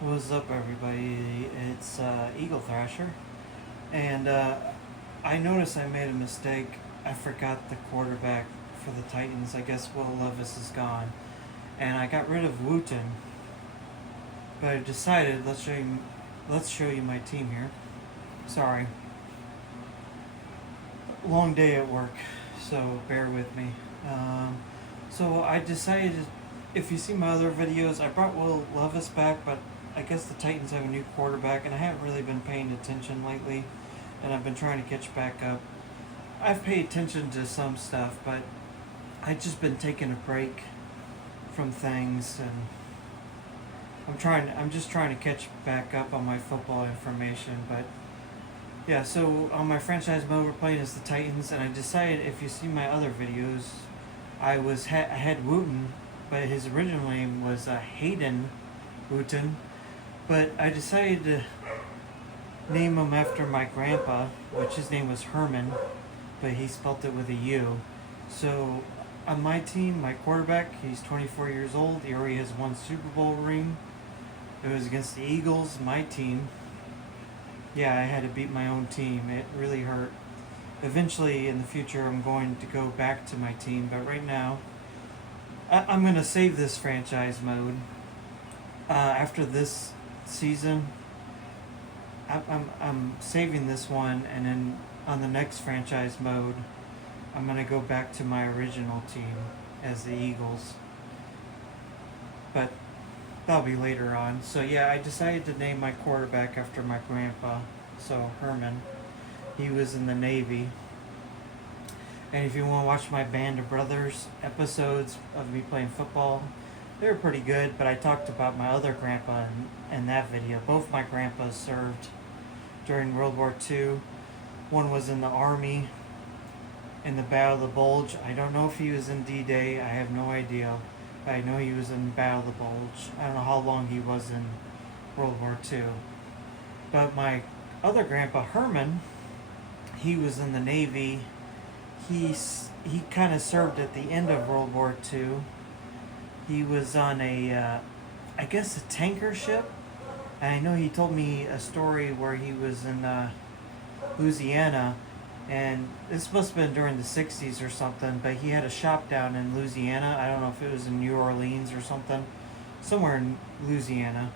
What's up, everybody? It's Eagle Thrasher, and I noticed I made a mistake. I forgot the quarterback for the Titans. I guess Will Levis is gone, and I got rid of Wooten. But I decided let's show you my team here. Sorry, long day at work, so bear with me. So I decided, if you see my other videos, I brought Will Levis back, but I guess the Titans have a new quarterback, and I haven't really been paying attention lately, and I've been trying to catch back up. I've paid attention to some stuff, but I've just been taking a break from things, and I'm just trying to catch back up on my football information. But yeah, so on my franchise mode, we're playing as the Titans, and I decided, if you see my other videos, I had Wooten, but his original name was Hayden Wooten. But I decided to name him after my grandpa, which his name was Hurman, but he spelt it with a U. So on my team, my quarterback, he's 24 years old. He already has one Super Bowl ring. It was against the Eagles, my team. Yeah, I had to beat my own team. It really hurt. Eventually, in the future, I'm going to go back to my team, but right now, I'm going to save this franchise mode. After this season, I'm saving this one, and then on the next franchise mode, I'm going to go back to my original team as the Eagles. But that'll be later on. So yeah, I decided to name my quarterback after my grandpa, so Hurman. He was in the Navy. And if you want to watch my Band of Brothers episodes of me playing football, they were pretty good, but I talked about my other grandpa in that video. Both my grandpas served during World War II. One was in the Army in the Battle of the Bulge. I don't know if he was in D-Day. I have no idea. But I know he was in Battle of the Bulge. I don't know how long he was in World War II. But my other grandpa, Hurman, he was in the Navy. He kind of served at the end of World War II. He was on I guess a tanker ship. And I know he told me a story where he was in Louisiana, and this must have been during the 60s or something, but he had a shop down in Louisiana. I don't know if it was in New Orleans or something, somewhere in Louisiana.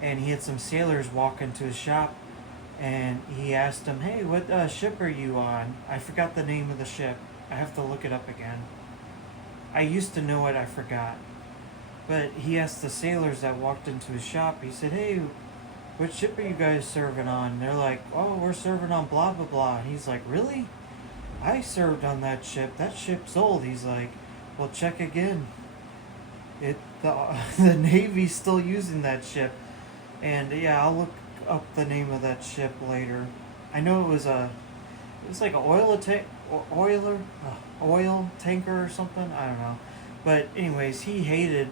And he had some sailors walk into his shop, and he asked them, "Hey, what ship are you on?" I forgot the name of the ship. I have to look it up again. I used to know it, I forgot. But he asked the sailors that walked into his shop, he said, "Hey, what ship are you guys serving on?" And they're like, "Oh, we're serving on blah, blah, blah." And he's like, "Really? I served on that ship. That ship's old." He's like, "Well, check again. The Navy's still using that ship." And yeah, I'll look up the name of that ship later. I know it was like an oil tanker or something. I don't know. But anyways, he hated.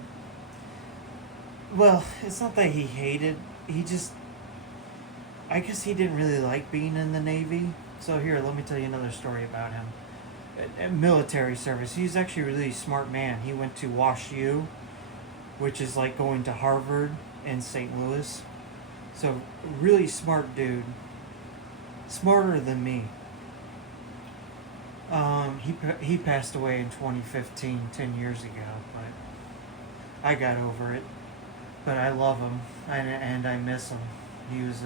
Well, it's not that he hated. He just, I guess he didn't really like being in the Navy. So here, let me tell you another story about him. Military service. He's actually a really smart man. He went to Wash U, which is like going to Harvard in St. Louis. So really smart dude. Smarter than me. He passed away in 2015, 10 years ago, but I got over it. But I love him, and I miss him. He was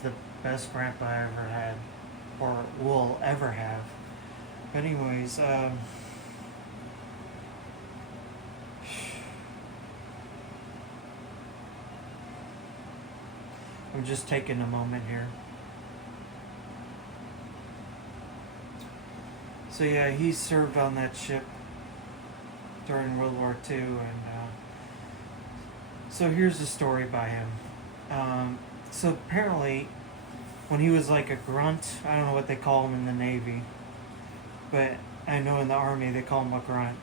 the best grandpa I ever had, or will ever have. But anyways, I'm just taking a moment here. So yeah, he served on that ship during World War II, and so here's the story by him. So apparently, when he was like a grunt, I don't know what they call him in the Navy, but I know in the Army they call him a grunt.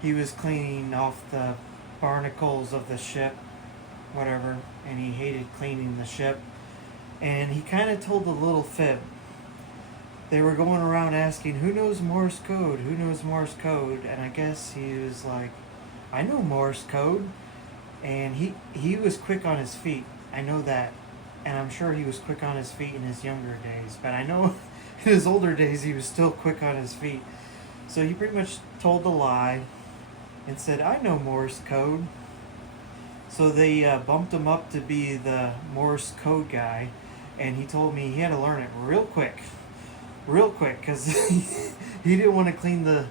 He was cleaning off the barnacles of the ship, whatever, and he hated cleaning the ship. And he kind of told a little fib. They were going around asking, "Who knows Morse code? Who knows Morse code?" And I guess he was like, "I know Morse code." and he was quick on his feet. I know that, and I'm sure he was quick on his feet in his younger days. But I know in his older days he was still quick on his feet. So he pretty much told the lie and said, "I know Morse code." So they bumped him up to be the Morse code guy, and he told me he had to learn it real quick, because he didn't want to clean the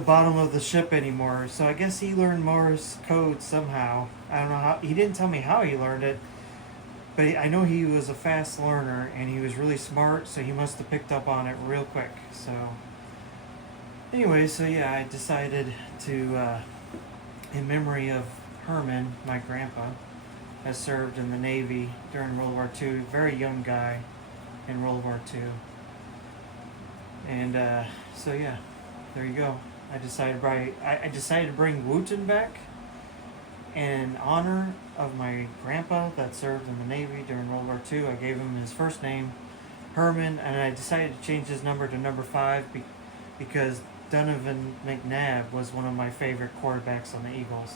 bottom of the ship anymore. So I guess he learned Morse code somehow. I don't know how. He didn't tell me how he learned it, but I know he was a fast learner and he was really smart. So he must have picked up on it real quick. So anyway, so yeah, I decided to, in memory of Hurman, my grandpa, has served in the Navy during World War II. Very young guy in World War II. And so yeah, there you go. I decided to bring Wooten back in honor of my grandpa that served in the Navy during World War II. I gave him his first name, Hurman, and I decided to change his number to number 5 because Donovan McNabb was one of my favorite quarterbacks on the Eagles.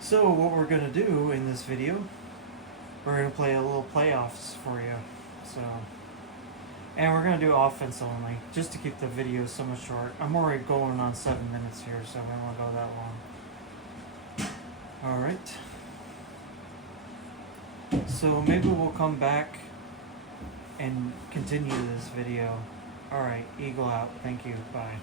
So what we're going to do in this video, we're going to play a little playoffs for you. So, and we're going to do offense only, just to keep the video somewhat short. I'm already going on 7 minutes here, so we won't go that long. Alright. So maybe we'll come back and continue this video. Alright, Eagle out. Thank you. Bye.